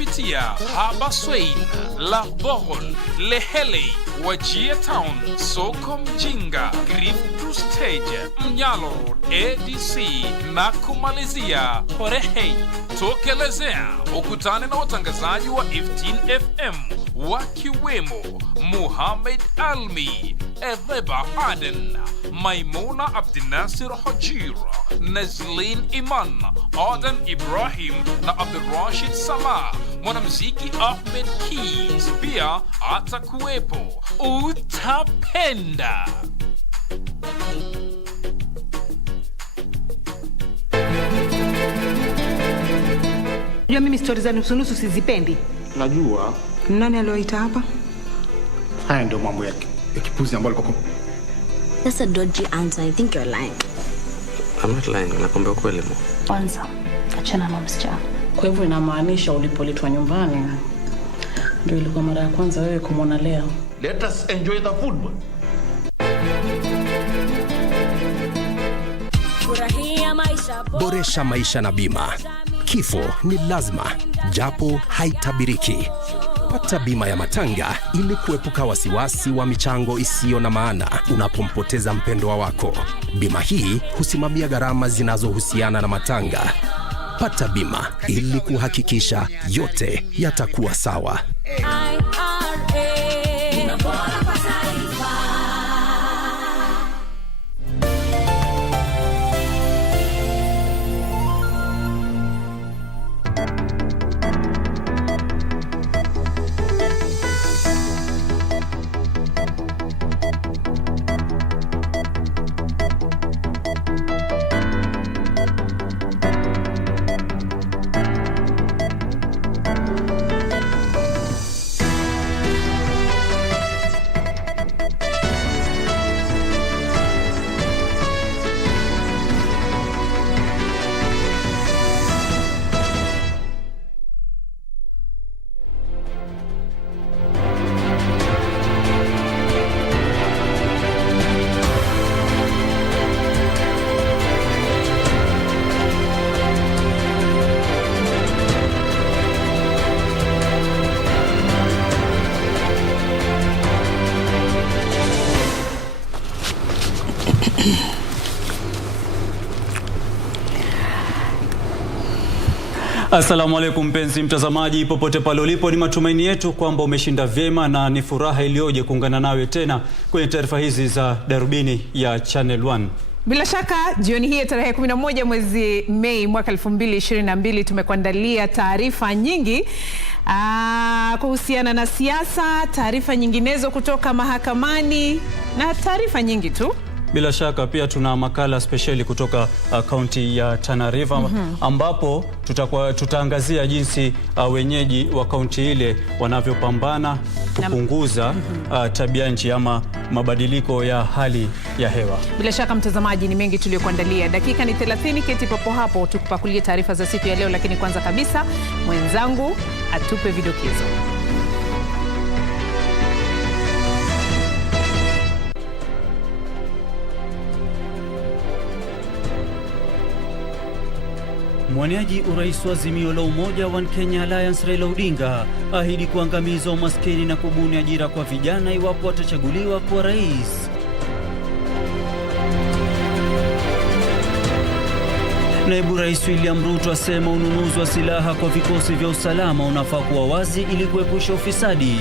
kupitia Habaswein, Lahborol, Lehele, Wajir Town, Soko Mjinga, Griftu Stage, Mnyalo Road, ADC na kumalizia Horehei. Tokelezea ukutane na watangazaji wa 15 FM wakiwemo Muhammad Almi, Edheba Aden, Maimuna Abdinasir Hajir, Nazlin Iman, Adan Ibrahim na Abdurrashid Salah. Mwanamuziki Ahmed Keys pia atakuwepo. Utapenda. Unajua mimi stories za nusu sizipendi. Najua. Nani alioita hapa? Haya ndio mambo ya kipuzi ambayo alikuwa. That's a dodgy answer. I think you're lying. I'm not lying. Nakwambia kweli mo. Kwanza, achana na msichana. Kwa hivyo inamaanisha ulipoletwa nyumbani ndio ilikuwa mara ya kwanza wewe kumwona Lea. Let us enjoy the football. Boresha maisha na bima. Kifo ni lazima, japo haitabiriki. Pata bima ya matanga ili kuepuka wasiwasi wa michango isiyo na maana unapompoteza mpendwa wako. Bima hii husimamia gharama zinazohusiana na matanga. Pata bima ili kuhakikisha yote yatakuwa sawa. Assalamu alaikum mpenzi mtazamaji popote pale ulipo, ni matumaini yetu kwamba umeshinda vyema na ni furaha iliyoje kuungana nawe tena kwenye taarifa hizi za Darubini ya Channel 1. Bila shaka jioni hii tarehe 11 mwezi Mei mwaka 2022 tumekuandalia taarifa nyingi kuhusiana na siasa, taarifa nyinginezo kutoka mahakamani na taarifa nyingi tu. Bila shaka pia tuna makala speciali kutoka kaunti ya Tana River ambapo tutaangazia jinsi wenyeji wa kaunti ile wanavyopambana kupunguza tabia nchi ama mabadiliko ya hali ya hewa. Bila shaka mtazamaji, ni mengi tuliyokuandalia. Dakika ni 30, keti papo hapo tukupakulie taarifa za siku ya leo, lakini kwanza kabisa mwenzangu atupe vidokezo. Mwaniaji urais wa Azimio la Umoja wa Kenya Alliance Raila Odinga ahidi kuangamiza umaskini na kubuni ajira kwa vijana iwapo atachaguliwa kuwa rais. Naibu Rais William Ruto asema ununuzi wa silaha kwa vikosi vya usalama unafaa kuwa wazi ili kuepusha ufisadi.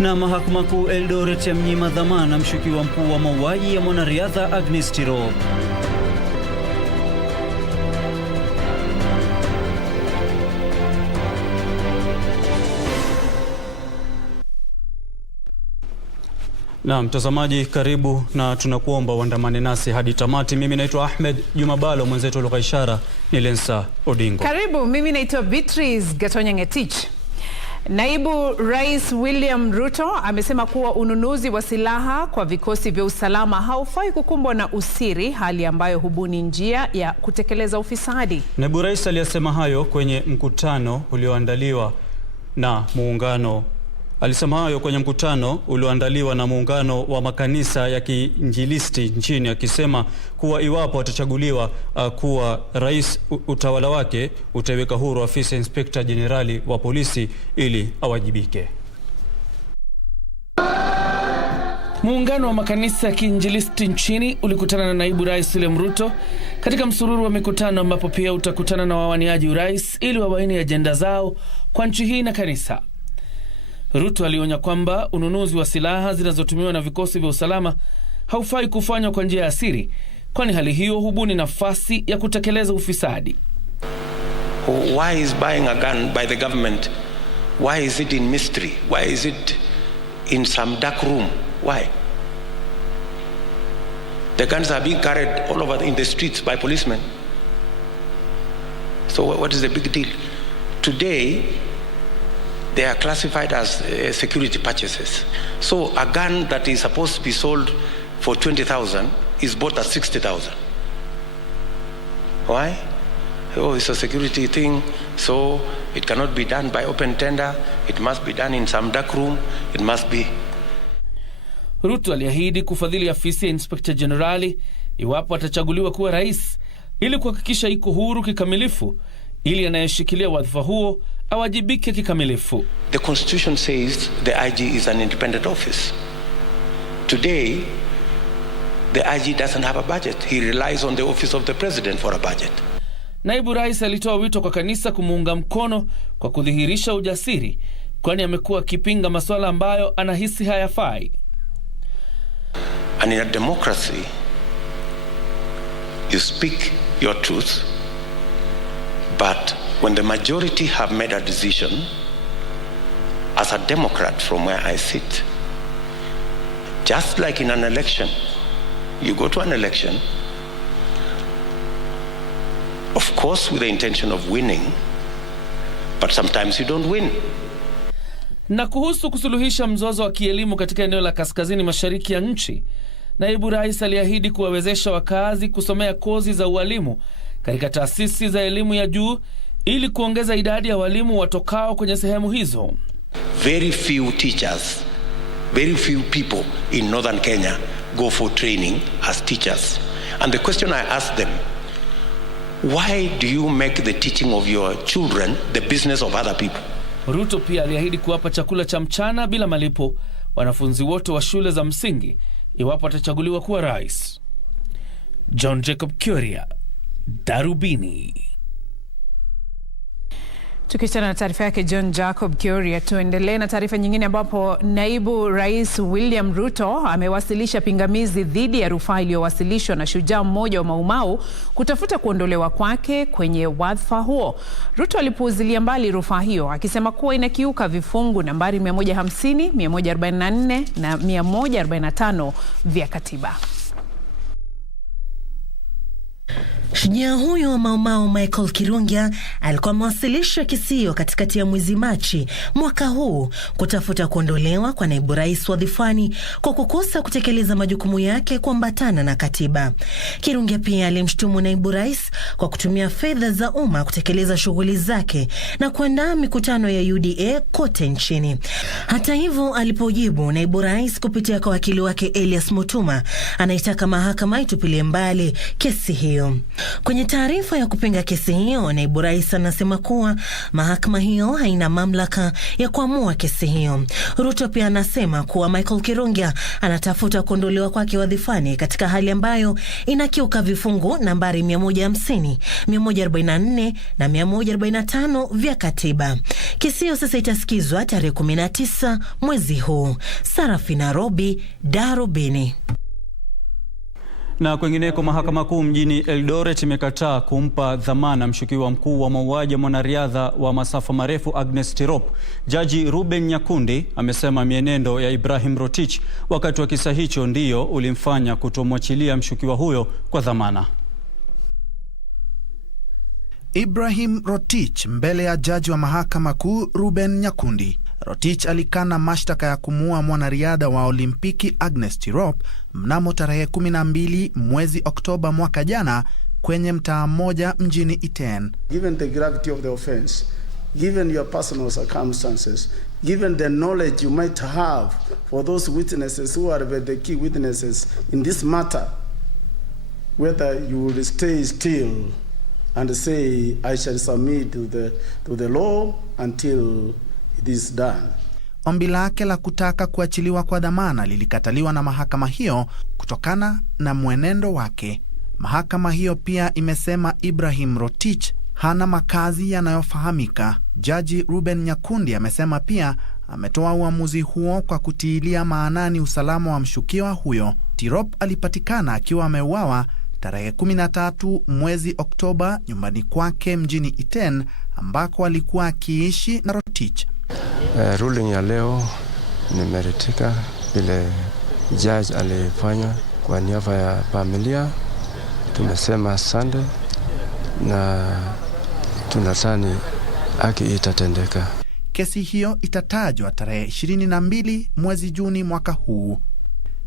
Na mahakama kuu Eldoret yamnyima dhamana mshukiwa mkuu wa mauaji ya mwanariadha Agnes Tirop. Na mtazamaji, karibu na tunakuomba uandamane nasi hadi tamati. Mimi naitwa Ahmed Juma, Bhalo mwenzetu lugha ishara ni Lensa Odingo. Karibu, mimi naitwa Beatrice Gatonye. Naibu Rais William Ruto amesema kuwa ununuzi wa silaha kwa vikosi vya usalama haufai kukumbwa na usiri, hali ambayo hubuni njia ya kutekeleza ufisadi. Naibu Rais aliyesema hayo kwenye mkutano ulioandaliwa na muungano Alisema hayo kwenye mkutano ulioandaliwa na muungano wa makanisa ya kiinjilisti nchini, akisema kuwa iwapo atachaguliwa kuwa rais, utawala wake utaweka huru afisa ya Inspekta Jenerali wa polisi ili awajibike. Muungano wa makanisa ya kiinjilisti nchini ulikutana na naibu rais William Ruto katika msururu wa mikutano ambapo pia utakutana na wawaniaji urais ili wabaini ajenda zao kwa nchi hii na kanisa. Ruto alionya kwamba ununuzi wa silaha zinazotumiwa na vikosi vya usalama haufai kufanywa kwa njia ya siri, kwani hali hiyo hubuni nafasi ya kutekeleza ufisadi. Why is buying a gun by the government? Why is it in mystery? Why is it in some dark room? Why? The guns are being carried all over in the streets by policemen. So what is the big deal? Today, they are classified as security purchases. So a gun that is supposed to be sold for 20,000 is bought at 60,000. Why? Oh, it's a security thing, so it cannot be done by open tender. It must be done in some dark room. It must be. Ruto aliahidi kufadhili afisi ya Inspekta Jenerali iwapo atachaguliwa kuwa rais, ili kuhakikisha iko huru kikamilifu, ili anayeshikilia wadhifa huo awajibike kikamilifu. The Constitution says the IG is an independent office. Today, the IG doesn't have a budget. He relies on the office of the president for a budget. Naibu rais alitoa wito kwa kanisa kumuunga mkono kwa kudhihirisha ujasiri, kwani amekuwa akipinga masuala ambayo anahisi hayafai. And in a democracy, you speak your truth, but when the majority have made a decision, as a Democrat from where I sit, just like in an election, you go to an election, of course with the intention of winning, but sometimes you don't win. Na kuhusu kusuluhisha mzozo wa kielimu katika eneo la kaskazini mashariki ya nchi, naibu rais aliahidi kuwawezesha wakazi kusomea kozi za ualimu katika taasisi za elimu ya juu ili kuongeza idadi ya walimu watokao kwenye sehemu hizo. Very few teachers, very few people in northern Kenya go for training as teachers. And the question I ask them, why do you make the teaching of your children the business of other people? Ruto pia aliahidi kuwapa chakula cha mchana bila malipo wanafunzi wote wa shule za msingi iwapo atachaguliwa kuwa rais. John Jacob Kuria, Darubini. Tukichana na taarifa yake John Jacob Kuria, tuendelee na taarifa nyingine ambapo naibu rais William Ruto amewasilisha pingamizi dhidi ya rufaa iliyowasilishwa na shujaa mmoja wa Maumau kutafuta kuondolewa kwake kwenye wadhifa huo. Ruto alipuuzilia mbali rufaa hiyo akisema kuwa inakiuka vifungu nambari 150, 144 na 145 vya katiba. Shujaa huyo wa Maumau Michael Kirungia alikuwa amewasilisha kesi hiyo katikati ya mwezi Machi mwaka huu kutafuta kuondolewa kwa naibu rais wadhifani kwa kukosa kutekeleza majukumu yake kuambatana na katiba. Kirungia pia alimshtumu naibu rais kwa kutumia fedha za umma kutekeleza shughuli zake na kuandaa mikutano ya UDA kote nchini. Hata hivyo, alipojibu, naibu rais kupitia kwa wakili wake Elias Mutuma anaitaka mahakama itupilie mbali kesi hiyo. Kwenye taarifa ya kupinga kesi hiyo, naibu rais anasema kuwa mahakama hiyo haina mamlaka ya kuamua kesi hiyo. Ruto pia anasema kuwa Michael Kirungia anatafuta kuondolewa kwake wadhifani katika hali ambayo inakiuka vifungu nambari 150, 144 na 145 vya katiba. Kesi hiyo sasa itasikizwa tarehe 19 mwezi huu. Sarafina Robi, Darubini. Na kwingineko, mahakama kuu mjini Eldoret imekataa kumpa dhamana mshukiwa mkuu wa mauaji ya mwanariadha wa masafa marefu Agnes Tirop. Jaji Ruben Nyakundi amesema mienendo ya Ibrahim Rotich wakati wa kisa hicho ndiyo ulimfanya kutomwachilia mshukiwa huyo kwa dhamana. Ibrahim Rotich mbele ya jaji wa mahakama kuu Ruben Nyakundi. Rotich alikana mashtaka ya kumuua mwanariadha wa Olimpiki Agnes Tirop mnamo tarehe 12 mwezi Oktoba mwaka jana kwenye mtaa mmoja mjini Iten. Given the gravity of the offense, given your personal circumstances, given the knowledge you might have for those witnesses who are the key witnesses in this matter, whether you will stay still and say, I shall submit to the law until it is done. Ombi lake la kutaka kuachiliwa kwa dhamana lilikataliwa na mahakama hiyo kutokana na mwenendo wake. Mahakama hiyo pia imesema Ibrahim Rotich hana makazi yanayofahamika. Jaji Ruben Nyakundi amesema pia ametoa uamuzi huo kwa kutiilia maanani usalama wa mshukiwa huyo. Tirop alipatikana akiwa ameuawa tarehe 13 mwezi Oktoba nyumbani kwake mjini Iten ambako alikuwa akiishi na Rotich. Ruling ya leo nimeridhika vile judge alifanya kwa niaba ya familia. Tumesema asante na tunadhani haki itatendeka. Kesi hiyo itatajwa tarehe 22 mwezi Juni mwaka huu.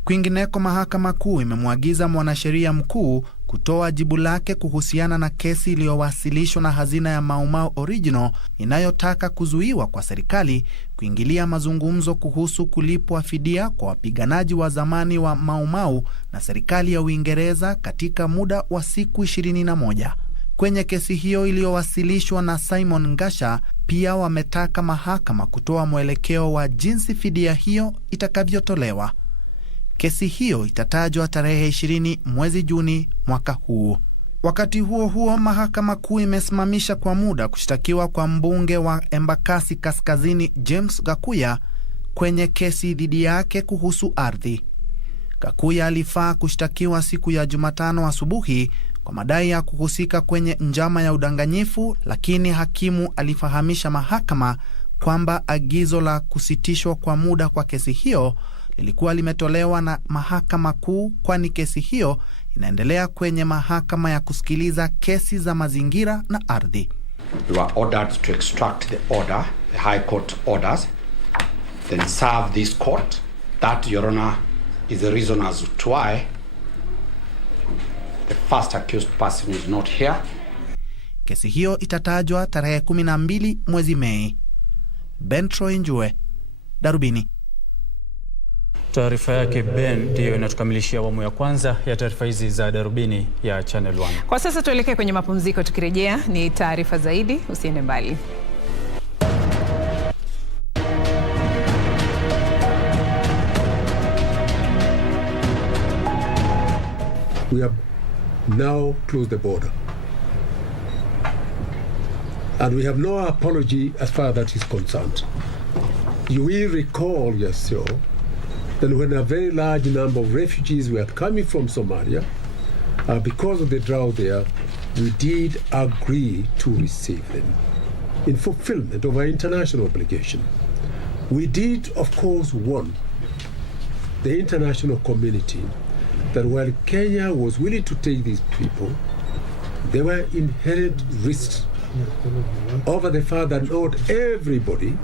Kwingineko, mahakama kuu imemwagiza mwanasheria mkuu kutoa jibu lake kuhusiana na kesi iliyowasilishwa na hazina ya Mau Mau Original inayotaka kuzuiwa kwa serikali kuingilia mazungumzo kuhusu kulipwa fidia kwa wapiganaji wa zamani wa Mau Mau na serikali ya Uingereza katika muda wa siku 21. Kwenye kesi hiyo iliyowasilishwa na Simon Ngasha, pia wametaka mahakama kutoa mwelekeo wa jinsi fidia hiyo itakavyotolewa. Kesi hiyo itatajwa tarehe 20 mwezi Juni mwaka huu. Wakati huo huo, mahakama kuu imesimamisha kwa muda kushtakiwa kwa mbunge wa Embakasi Kaskazini James Gakuya kwenye kesi dhidi yake kuhusu ardhi. Gakuya alifaa kushtakiwa siku ya Jumatano asubuhi kwa madai ya kuhusika kwenye njama ya udanganyifu, lakini hakimu alifahamisha mahakama kwamba agizo la kusitishwa kwa muda kwa kesi hiyo lilikuwa limetolewa na mahakama kuu, kwani kesi hiyo inaendelea kwenye mahakama ya kusikiliza kesi za mazingira na ardhi. We were ordered to extract the order, the High Court orders, then serve this court. That, Your Honor, is the reason as to why the first accused person is not here. Kesi hiyo itatajwa tarehe 12 mwezi Mei. Bentro Njue, Darubini. Taarifa yake Ben ndiyo inatukamilishia awamu ya kwanza ya taarifa hizi za Darubini ya Channel 1. Kwa sasa tuelekee kwenye mapumziko, tukirejea ni taarifa zaidi, usiende mbali. We have now closed the border. And we have no apology as far as that is concerned. You will recall yourself that when a very large number of refugees were coming from Somalia, because of the drought there, we did agree to receive them in fulfillment of our international obligation. We did, of course, warn the international community that while Kenya was willing to take these people, there were inherent risks over the fact that not everybody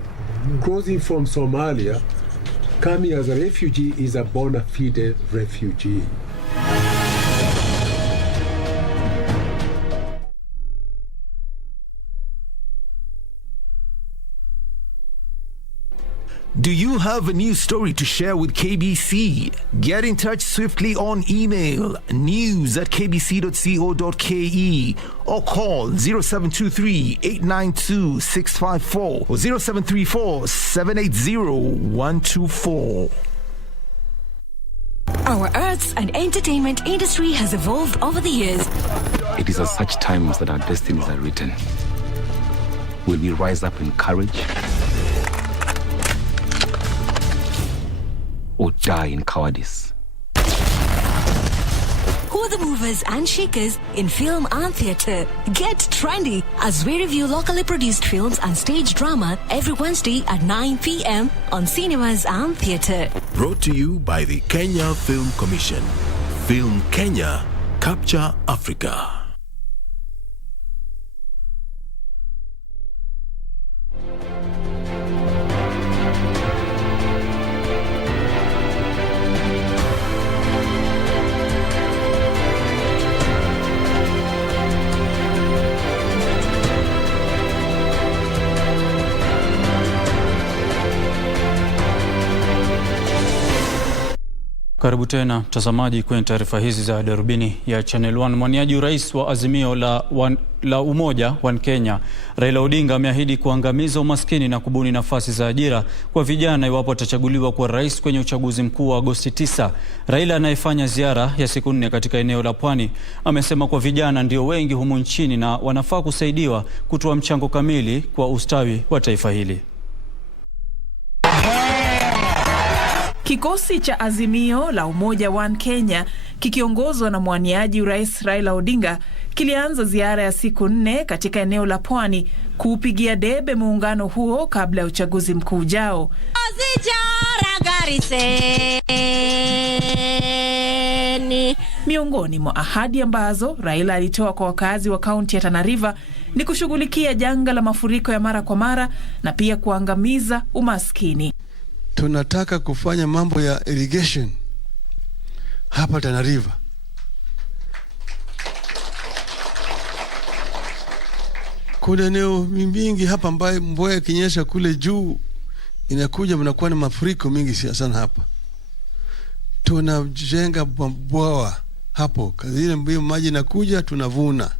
crossing from Somalia coming as a refugee is a bona fide refugee. Do you have a news story to share with KBC? Get in touch swiftly on email news@kbc.co.ke or call 0723-892-654 or 0734-780-124. Our arts and entertainment industry has evolved over the years. It is at such times that our destinies are written. Will we rise up in courage or die in cowardice? Who are the movers and shakers in film and theatre? Get trendy as we review locally produced films and stage drama every Wednesday at 9 p.m. on Cinemas and Theatre. Brought to you by the Kenya Film Commission. Film Kenya, Capture Africa. Karibu tena mtazamaji kwenye taarifa hizi za Darubini ya Channel 1. Mwaniaji urais wa Azimio la Umoja One Kenya, Raila Odinga ameahidi kuangamiza umaskini na kubuni nafasi za ajira kwa vijana iwapo atachaguliwa kuwa rais kwenye uchaguzi mkuu wa Agosti 9. Raila anayefanya ziara ya siku 4 katika eneo la Pwani amesema kwa vijana ndio wengi humu nchini na wanafaa kusaidiwa kutoa mchango kamili kwa ustawi wa taifa hili. Kikosi cha Azimio la Umoja One Kenya kikiongozwa na mwaniaji urais Raila Odinga kilianza ziara ya siku 4 katika eneo la Pwani kuupigia debe muungano huo kabla ya uchaguzi mkuu ujao. Miongoni mwa ahadi ambazo Raila alitoa kwa wakazi wa kaunti ya Tana River ni kushughulikia janga la mafuriko ya mara kwa mara na pia kuangamiza umaskini. Tunataka kufanya mambo ya irrigation hapa Tana River. Kuna eneo mingi hapa ambayo mvua ikinyesha kule juu inakuja mnakuwa na mafuriko mingi sana hapa. Tunajenga bwawa hapo. Kazile mbio maji inakuja tunavuna.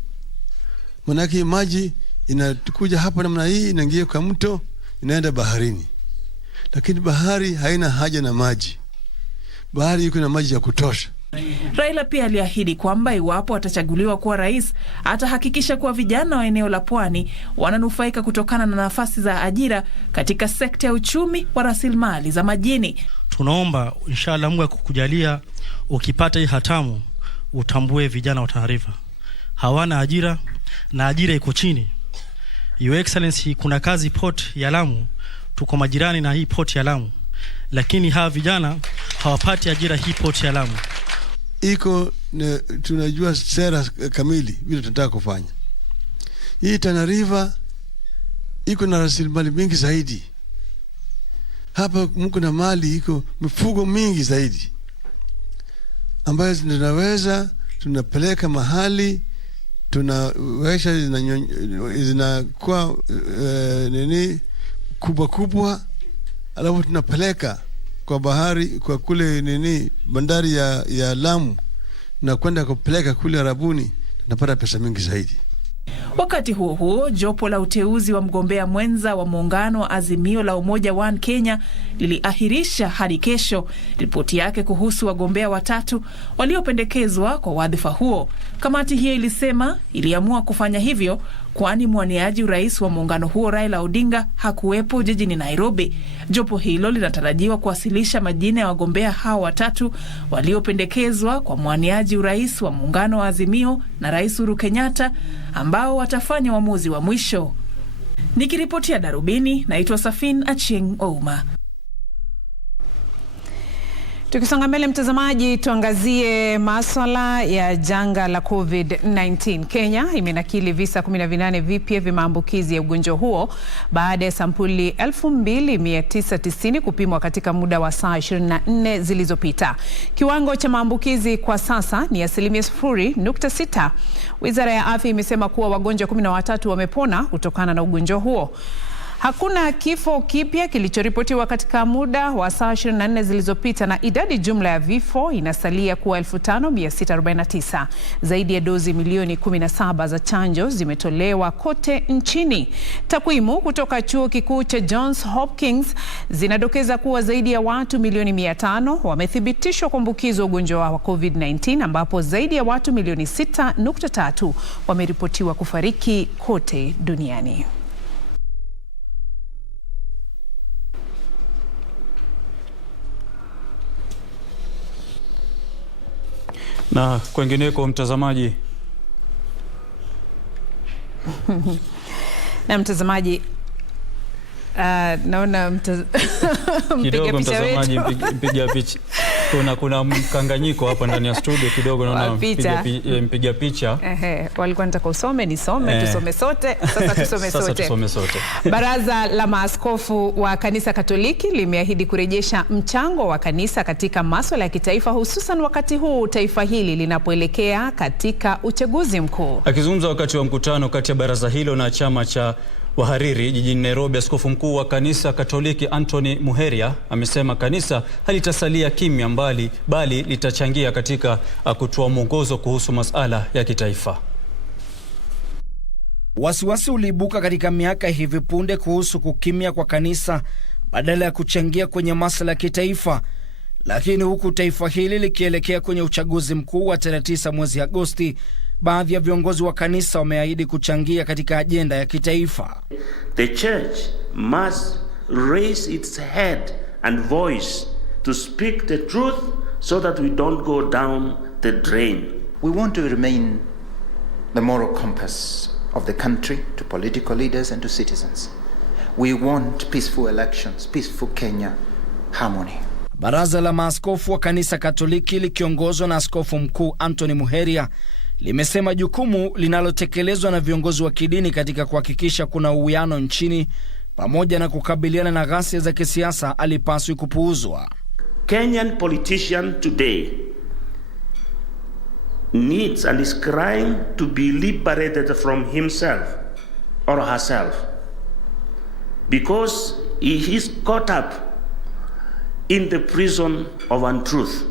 Manake maji inakuja hapa namna hii inaingia kwa mto inaenda baharini. Lakini bahari haina haja na maji. Bahari iko na maji ya kutosha. Raila pia aliahidi kwamba iwapo atachaguliwa kuwa rais, atahakikisha kuwa vijana wa eneo la Pwani wananufaika kutokana na nafasi za ajira katika sekta ya uchumi wa rasilimali za majini. Tunaomba inshallah Mungu akukujalia ukipata hii hatamu utambue vijana wa Tana River hawana ajira na ajira iko chini. Your Excellency, kuna kazi port ya Lamu, tuko majirani na hii port ya Lamu, lakini hawa vijana hawapati ajira hii port ya Lamu. Tunajua sera kamili vile tunataka kufanya. Hii Tana River iko na rasilimali mingi zaidi. Hapa mko na mali iko mifugo mingi zaidi ambayo tunapeleka mahali tunawesha zinakuwa kubwa alafu tunapeleka kwa bahari kwa kule bandari ya Lamu na kwenda kupeleka kule Arabuni, tunapata pesa mingi zaidi. Wakati huo jopo la uteuzi wa mgombea mwenza wa muungano wa Azimio la Umoja One Kenya liliahirisha hadi kesho ripoti yake kuhusu wagombea watatu waliopendekezwa kwa wadhifa huo. Kamati hiyo ilisema iliamua kufanya hivyo kwani mwaniaji urais wa muungano huo Raila Odinga hakuwepo jijini Nairobi. Jopo hilo linatarajiwa kuwasilisha majina ya wagombea hao watatu waliopendekezwa kwa mwaniaji urais wa muungano wa Azimio na Rais Uhuru Kenyatta ambao watafanya uamuzi wa mwisho. Nikiripotia Darubini, naitwa Safin Achieng Ouma. Tukisonga mbele mtazamaji, tuangazie masuala ya janga la COVID-19. Kenya imenakili visa 18 vipya vya maambukizi ya ugonjwa huo baada ya sampuli 2990 kupimwa katika muda wa saa 24 zilizopita. Kiwango cha maambukizi kwa sasa ni 0.6. Wizara ya Afya imesema kuwa wagonjwa 13 wamepona kutokana na ugonjwa huo. Hakuna kifo kipya kilichoripotiwa katika muda wa saa 24 zilizopita na idadi jumla ya vifo inasalia kuwa 5649. Zaidi ya dozi milioni 17 za chanjo zimetolewa kote nchini. Takwimu kutoka chuo kikuu cha Johns Hopkins zinadokeza kuwa zaidi ya watu milioni 500 wamethibitishwa kuambukizwa ugonjwa wa COVID-19 ambapo zaidi ya watu milioni 6.3 wameripotiwa kufariki kote duniani. Na kwengineko mtazamaji na mtazamaji naona kidogo mtazamaji mpiga picha kuna mkanganyiko hapa ndani ya studio kidogo, naona mpiga picha walikuwa nataka usome tusome sote, sasa tusome sote. Baraza la maaskofu wa kanisa Katoliki limeahidi kurejesha mchango wa kanisa katika masuala ya kitaifa, hususan wakati huu taifa hili linapoelekea katika uchaguzi mkuu. Akizungumza wakati wa mkutano kati ya baraza hilo na chama cha Wahariri jijini Nairobi, askofu mkuu wa kanisa Katoliki Anthony Muheria amesema kanisa halitasalia kimya bali litachangia katika kutoa mwongozo kuhusu masuala ya kitaifa. Wasiwasi uliibuka katika miaka hivi punde kuhusu kukimya kwa kanisa badala ya kuchangia kwenye masuala ya kitaifa. Lakini huku taifa hili likielekea kwenye uchaguzi mkuu wa tarehe 9 mwezi Agosti, baadhi ya viongozi wa kanisa wameahidi kuchangia katika ajenda ya kitaifa. The church must raise its head and voice to speak the truth so that we don't go down the drain. We want to remain the moral compass of the country to political leaders and to citizens. We want peaceful elections, peaceful Kenya, harmony. Baraza la maaskofu wa kanisa Katoliki likiongozwa na askofu mkuu Anthony Muheria limesema jukumu linalotekelezwa na viongozi wa kidini katika kuhakikisha kuna uwiano nchini pamoja na kukabiliana na ghasia za kisiasa alipaswi kupuuzwa. Kenyan politician today needs and is crying to be liberated from himself or herself because he is caught up in the prison of untruth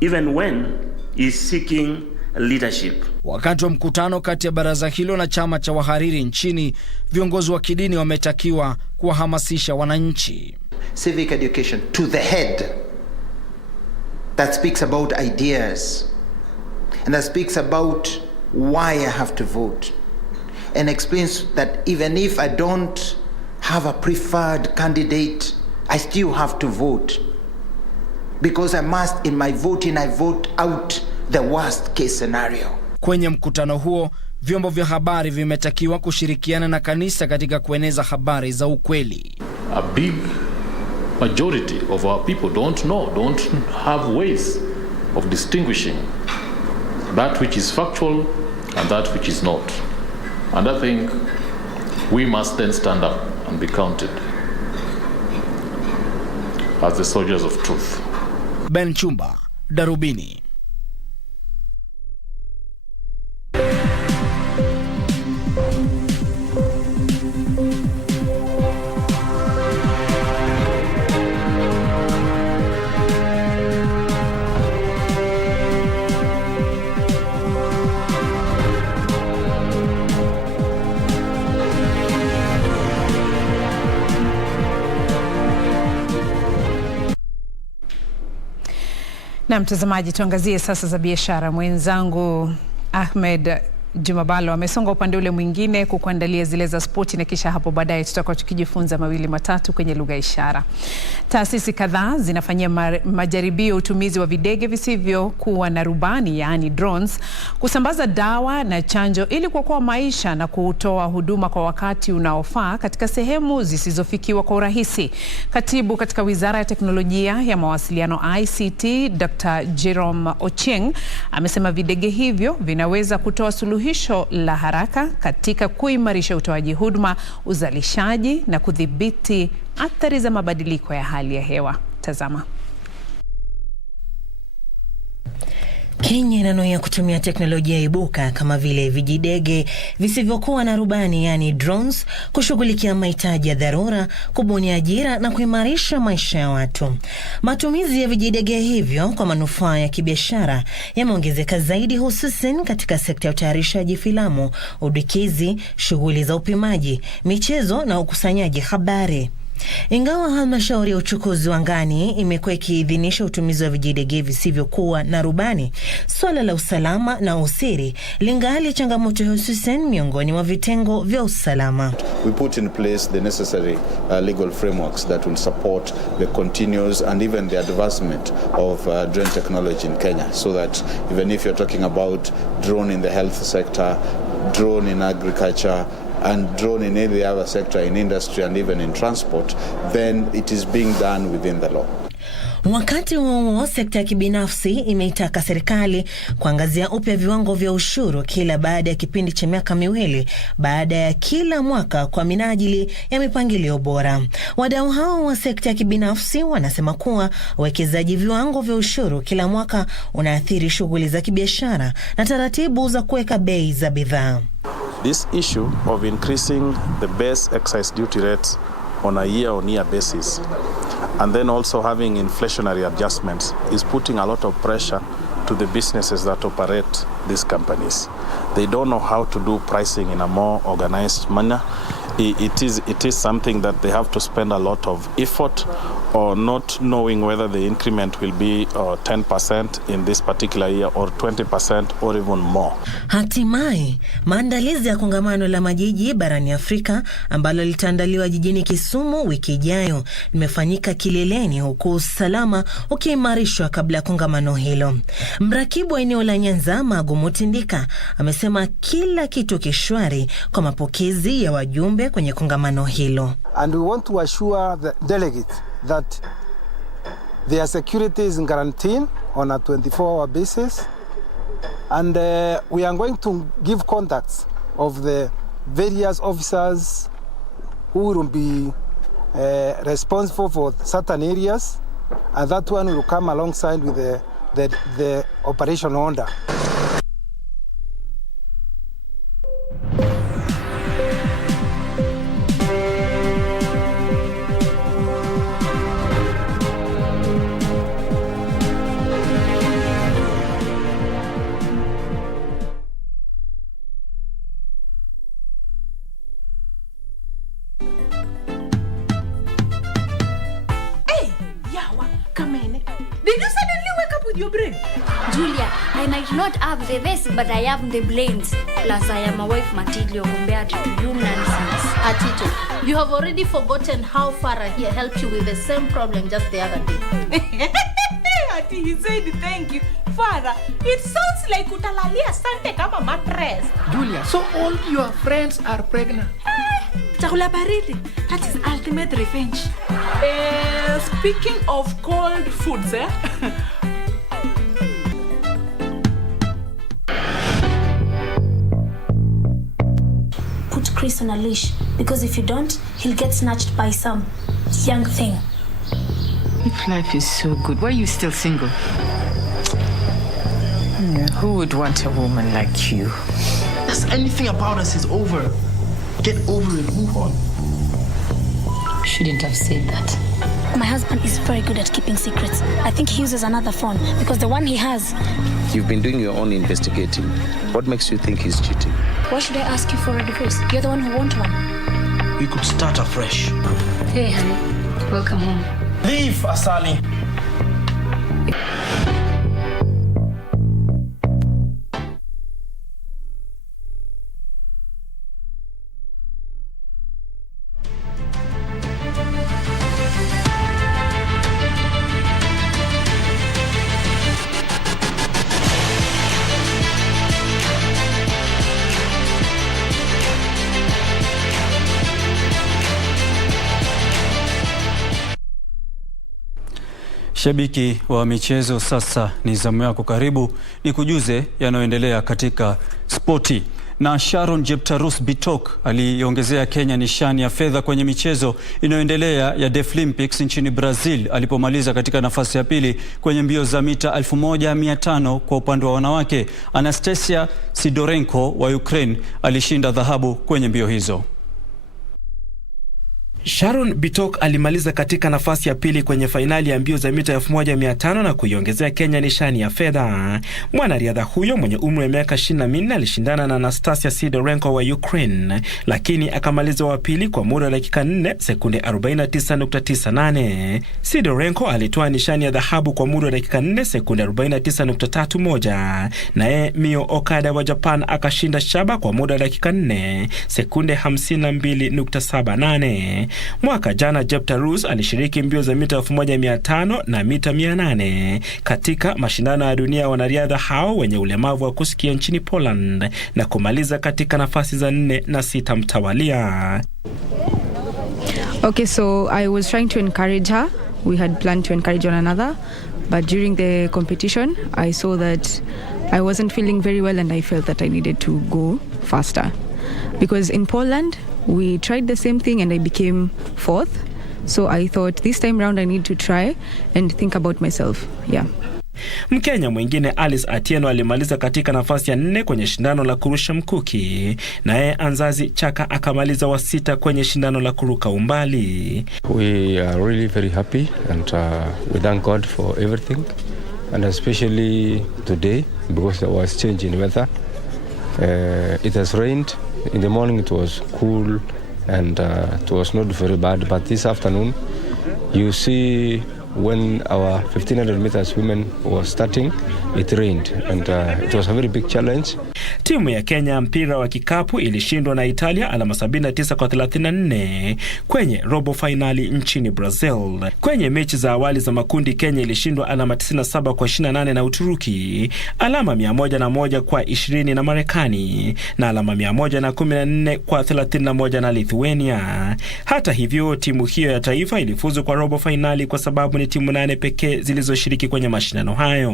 even when he is seeking leadership. Wakati wa mkutano kati ya baraza hilo na chama cha wahariri nchini, viongozi wa kidini wametakiwa kuwahamasisha wananchi. Civic education to the head that speaks about ideas and that speaks about why I have to vote and explains that even if I don't have a preferred candidate, I still have to vote because I must, in my voting, I vote out the worst case scenario. Kwenye mkutano huo, vyombo vya habari vimetakiwa kushirikiana na kanisa katika kueneza habari za ukweli. A big majority of our people don't have ways of distinguishing that which is factual and that which is not. And I think we must then stand up and be counted as the soldiers of truth. Ben Chumba, Darubini. Na mtazamaji, tuangazie sasa za biashara. Mwenzangu Ahmed Juma Bhalo amesonga upande ule mwingine kukuandalia zile za spoti, na kisha hapo baadaye tutakuwa tukijifunza mawili matatu kwenye lugha ishara. Taasisi kadhaa zinafanyia majaribio utumizi wa videge visivyokuwa na rubani, yaani drones, kusambaza dawa na chanjo ili kuokoa maisha na kutoa huduma kwa wakati unaofaa katika sehemu zisizofikiwa kwa urahisi. Katibu katika Wizara ya Teknolojia ya Mawasiliano ICT, Dr. Jerome Ochieng, amesema videge hivyo vinaweza kutoa suluhisho la haraka katika kuimarisha utoaji huduma, uzalishaji na kudhibiti athari za mabadiliko ya hali ya hewa. Tazama. Kenya inanuia kutumia teknolojia ibuka kama vile vijidege visivyokuwa na rubani, yani drones, kushughulikia mahitaji ya dharura, kubuni ajira na kuimarisha maisha ya watu. Matumizi ya vijidege hivyo kwa manufaa ya kibiashara yameongezeka zaidi, hususan katika sekta ya utayarishaji filamu, udikizi, shughuli za upimaji, michezo na ukusanyaji habari. Ingawa halmashauri ya uchukuzi wa angani imekuwa ikiidhinisha utumizi wa vijidege visivyokuwa na rubani, swala la usalama na usiri lingali changamoto, hususan miongoni mwa vitengo vya usalama. We put in place the necessary legal frameworks that will support the continuous and even the advancement of drone technology in Kenya, so that even if you're talking about drone in the health sector, drone in agriculture, and drone in any other sector, in industry and even in transport, then it is being done within the law. Wakati huo sekta ya kibinafsi imeitaka serikali kuangazia upya viwango vya ushuru kila baada ya kipindi cha miaka miwili baada ya kila mwaka kwa minajili ya mipangilio bora. Wadau hao wa sekta ya kibinafsi wanasema kuwa uwekezaji viwango vya ushuru kila mwaka unaathiri shughuli za kibiashara na taratibu za kuweka bei za bidhaa. this issue of increasing the base excise duty rates on a year-on-year basis, and then also having inflationary adjustments, is putting a lot of pressure to the businesses that operate these companies. They don't know how to do pricing in a more organized manner. It is something that they have to spend a lot of effort, or not knowing whether the increment will be 10% in this particular year or 20% or even more. Hatimaye, maandalizi ya kongamano la majiji barani Afrika ambalo litaandaliwa jijini Kisumu wiki ijayo limefanyika kileleni, huku usalama ukiimarishwa kabla ya kongamano hilo. Mrakibu wa eneo la Nyanza Magumu Tindika amesema kila kitu kishwari kwa mapokezi ya wajumbe kwenye kongamano hilo. And we want to assure the delegates that their security is guaranteed on a 24-hour basis, and we are going to give contacts of the various officers who will be responsible for certain areas, and that one will come alongside with the operation order. Julia, I might not have the vest, but I have the brains. Plus, I am a wife material compared to you nonsense. Atito, you have already forgotten how Farah here helped you with the same problem just the other day. Ati, he said thank you. Farah, it sounds like utalalia sante kama mattress. Julia, so all your friends are pregnant? Chakula baridi, that is ultimate revenge. Speaking of cold foods, Put Chris on a leash, because if you don't, he'll get snatched by some young thing. If life is so good, why are you still single? Who would want a woman like you? That's anything about us is over. Get over it, move on. Shouldn't have said that. My husband is very good at keeping secrets. I think he uses another phone because the one he has... You've been doing your own investigating. What makes you think he's cheating? Why should I ask you for a divorce? You're the one who wants one. We could start afresh. Hey, honey. Welcome home. Leave, Asali. Shabiki wa michezo, sasa ni zamu yako. Karibu ni kujuze yanayoendelea katika spoti. Na Sharon Jeptarus Bitok aliongezea Kenya nishani ya fedha kwenye michezo inayoendelea ya Deaflympics nchini Brazil alipomaliza katika nafasi ya pili kwenye mbio za mita 1500 kwa upande wa wanawake. Anastasia Sidorenko wa Ukraine alishinda dhahabu kwenye mbio hizo. Sharon Bitok alimaliza katika nafasi ya pili kwenye fainali ya mbio za mita 1500 na kuiongezea Kenya nishani ya fedha. Mwanariadha huyo mwenye umri wa miaka 24 alishindana na Anastasia Sidorenko wa Ukraine, lakini akamaliza wa pili kwa muda wa dakika 4 sekunde 49.98. Sidorenko alitoa nishani ya dhahabu kwa muda wa dakika 4 sekunde 49.31. Naye Mio Okada wa Japan akashinda shaba kwa muda wa dakika 4 sekunde 52.78. Mwaka jana Jeptarus alishiriki mbio za mita 1500 na mita 800 katika mashindano ya dunia ya wanariadha hao wenye ulemavu wa kusikia nchini Poland na kumaliza katika nafasi za 4 na 6 mtawalia. Okay, so I was trying to encourage her. We had planned to encourage one another, but during the competition I saw that I wasn't feeling very well and I felt that I needed to go faster. Because in Poland we tried the same thing and I became 4th. So I thought this time round I need to try and think about myself. Yeah. Mkenya mwingine Alice Atieno alimaliza katika nafasi ya 4 kwenye shindano la kurusha mkuki, naye Anzazi Chaka akamaliza wa 6 kwenye shindano la kuruka umbali. We are really very happy and we thank God for everything, and especially today because there was change in weather. It has rained. In the morning it was cool and it was not very bad, but this afternoon you see when our 1500 meters women was starting, it rained and it was a very big challenge. Timu ya Kenya mpira wa kikapu ilishindwa na Italia alama 79 kwa 34 kwenye robo finali nchini Brazil. Kwenye mechi za awali za makundi, Kenya ilishindwa alama 97 kwa 28 na Uturuki, alama 101 kwa 20 na Marekani, na alama 114 kwa 31 na Lithuania. Hata hivyo, timu hiyo ya taifa ilifuzu kwa robo finali kwa sababu ni timu 8 pekee zilizoshiriki kwenye mashindano hayo.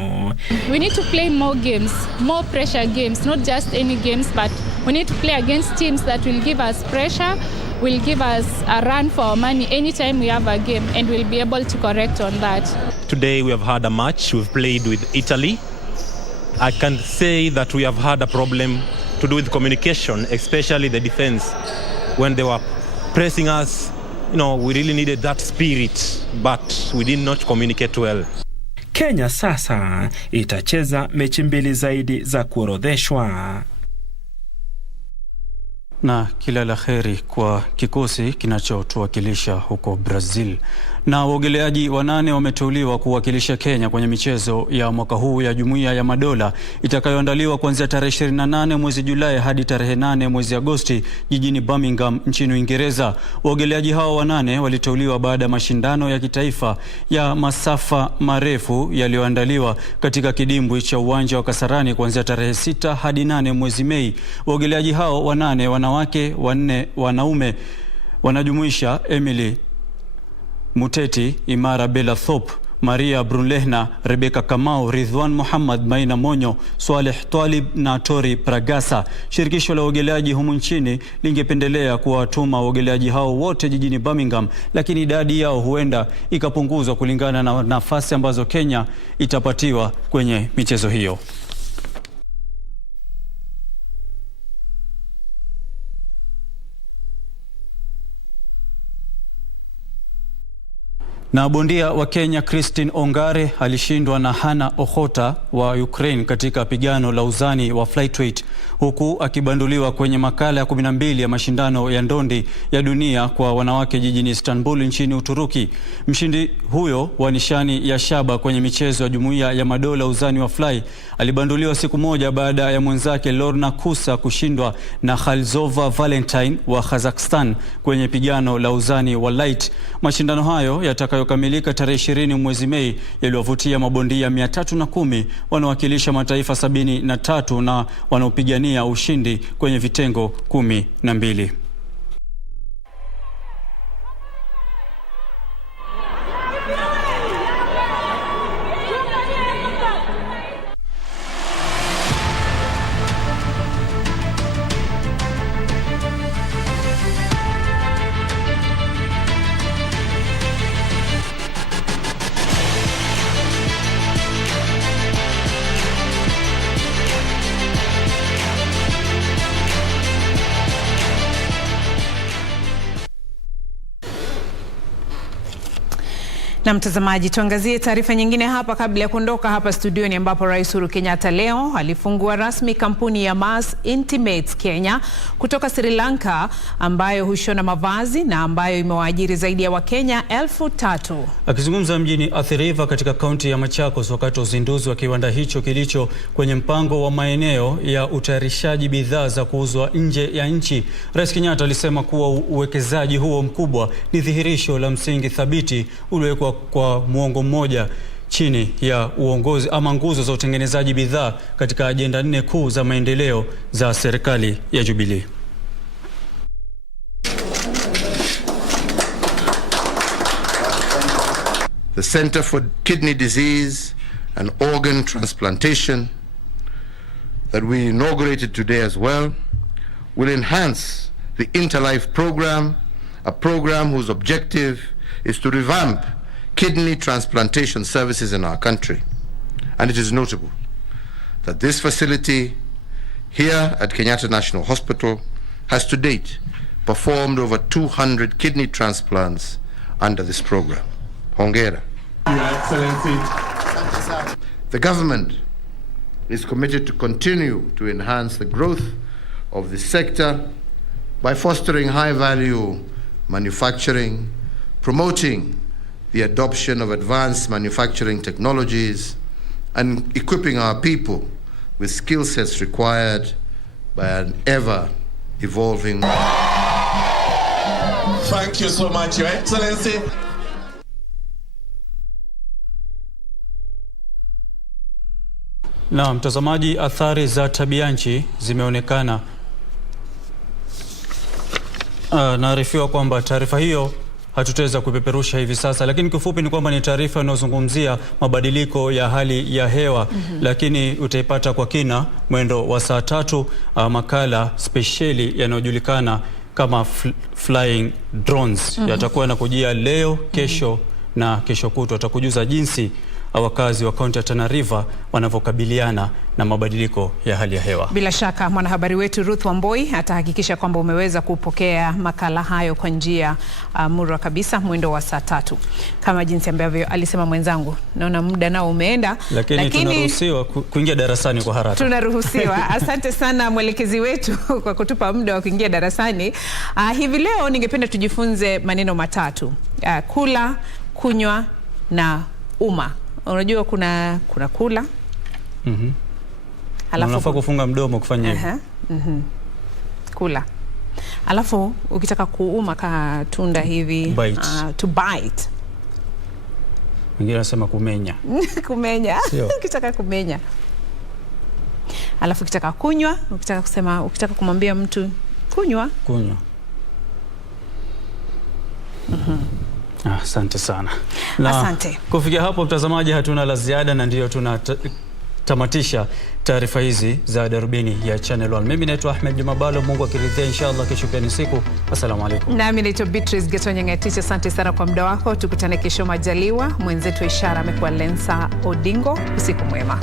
We need to play more games, more pressure games, not just any games, but we need to play against teams that will give us pressure, will give us a run for our money anytime we have a game, and we'll be able to correct on that. Today we have had a match. We've played with Italy. I can say that we have had a problem to do with communication, especially the defense. When they were pressing us, you know, we really needed that spirit, but we did not communicate well. Kenya sasa itacheza mechi 2 zaidi za kuorodheshwa. Na kila la kheri kwa kikosi kinachotuwakilisha huko Brazil. Na waogeleaji 8 wameteuliwa kuwakilisha Kenya kwenye michezo ya mwaka huu ya Jumuiya ya Madola itakayoandaliwa kuanzia tarehe 28 mwezi Julai hadi tarehe 8 mwezi Agosti jijini Birmingham nchini Uingereza. Waogeleaji hao 8 waliteuliwa baada ya mashindano ya kitaifa ya masafa marefu yaliyoandaliwa katika kidimbwi cha uwanja wa Kasarani kuanzia tarehe 6 hadi 8 mwezi Mei. Waogeleaji hao 8, wanawake 4 wanaume, wanajumuisha Emily Muteti, Imara Bella Thorpe, Maria Brunlehna, Rebecca Kamau, Ridwan Muhammad, Maina Monyo, Swaleh Twalib na Tori Pragasa. Shirikisho la uogeleaji humu nchini lingependelea kuwatuma waogeleaji hao wote jijini Birmingham, lakini idadi yao huenda ikapunguzwa kulingana na nafasi ambazo Kenya itapatiwa kwenye michezo hiyo. Na bondia wa Kenya Christine Ongare alishindwa na Hana Okhota wa Ukraine katika pigano la uzani wa flyweight, huku akibanduliwa kwenye makala ya 12 ya mashindano ya ndondi ya dunia kwa wanawake jijini Istanbul nchini Uturuki. Mshindi huyo wa nishani ya shaba kwenye michezo ya Jumuiya ya Madola uzani wa fly alibanduliwa siku moja baada ya mwenzake Lorna Kusa kushindwa na Khalzova Valentine wa Kazakhstan kwenye pigano la uzani wa light. Mashindano hayo yatakayokamilika tarehe 20 mwezi Mei yaliwavutia mabondia 310 wanaowakilisha mataifa 73 na wanaopigania ushindi kwenye vitengo 12. Na mtazamaji, tuangazie taarifa nyingine hapa kabla ya kuondoka hapa studioni, ambapo Rais Uhuru Kenyatta leo alifungua rasmi kampuni ya Mars Intimates Kenya kutoka Sri Lanka ambayo hushona mavazi na ambayo imewaajiri zaidi ya Wakenya 3,000. Akizungumza mjini Athi River katika kaunti ya Machakos wakati wa uzinduzi wa kiwanda hicho kilicho kwenye mpango wa maeneo ya utayarishaji bidhaa za kuuzwa nje ya nchi, Rais Kenyatta alisema kuwa uwekezaji huo mkubwa ni dhihirisho la msingi thabiti uliowekwa kwa muongo mmoja chini ya uongozi ama nguzo za utengenezaji bidhaa katika ajenda 4 kuu za maendeleo za serikali ya Jubilee. The Center for Kidney Disease and Organ Transplantation that we inaugurated today as well will enhance the Interlife program, a program whose objective is to revamp kidney transplantation services in our country And it is notable that this facility here at Kenyatta National Hospital has to date performed over 200 kidney transplants under this program. Hongera. Your Excellency. The government is committed to continue to enhance the growth of this sector by fostering high-value manufacturing, promoting the adoption of advanced manufacturing technologies, and equipping our people with skill sets required by an ever-evolving... Thank you so much, Your Excellency. Na mtazamaji, athari za tabianchi zimeonekana. Naarifiwa kwamba taarifa hiyo hatutaweza kupeperusha hivi sasa, lakini kifupi ni kwamba ni taarifa inayozungumzia mabadiliko ya hali ya hewa. Lakini utaipata kwa kina mwendo wa saa 3, makala spesheli yanayojulikana kama flying drones yatakuwa yanakujia leo, kesho na kesho kutwa. Atakujuza jinsi wakazi wa kaunti ya Tana River wanavyokabiliana na mabadiliko ya hali ya hewa. Bila shaka mwanahabari wetu Ruth Wamboi atahakikisha kwamba umeweza kupokea makala hayo kwa njia murwa kabisa mwendo wa saa 3. Kama jinsi ambavyo alisema mwenzangu, naona muda nao umeenda, lakini tunaruhusiwa kuingia darasani kwa haraka. Tunaruhusiwa. Asante sana mwelekezi wetu kwa kutupa muda wa kuingia darasani. Hivi leo ningependa tujifunze maneno matatu: kula, kunywa na umma. Unajua kuna kula. Alafu unafaa kufunga mdomo kufanya hivyo. Kula. Alafu ukitaka kuuma ka tunda hivi, to bite. Wengine wanasema kumenya. Kumenya. Ukitaka kumenya. Alafu ukitaka kunywa, ukitaka kumwambia mtu kunywa. Kunywa. Asante sana. Asante. Kufikia hapo mtazamaji, hatuna la ziada na ndio tunatamatisha taarifa hizi za Darubini ya Channel 1. Mimi naitwa Ahmed Juma Bhalo, Mungu akiridhia inshallah kesho pia ni siku. Assalamu alaikum. Nami naitwa Beatrice Gatonye. Asante sana kwa muda wako. Tukutane kesho majaliwa. Mwenzetu wa ishara amekuwa Lensa Odingo. Usiku mwema.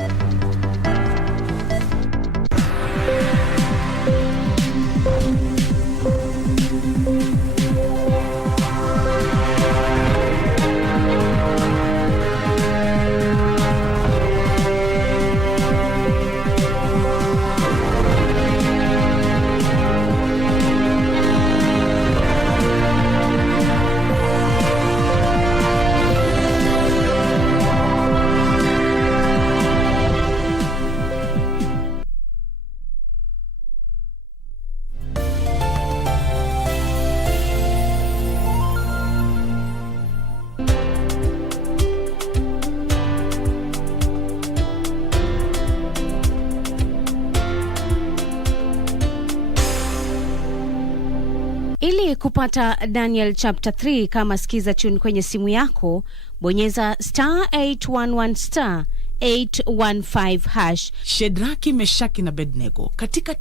Ili kupata Daniel chapter 3 kama skiza tune kwenye simu yako, bonyeza *811*815#. Shedraki, Meshaki na Abednego katika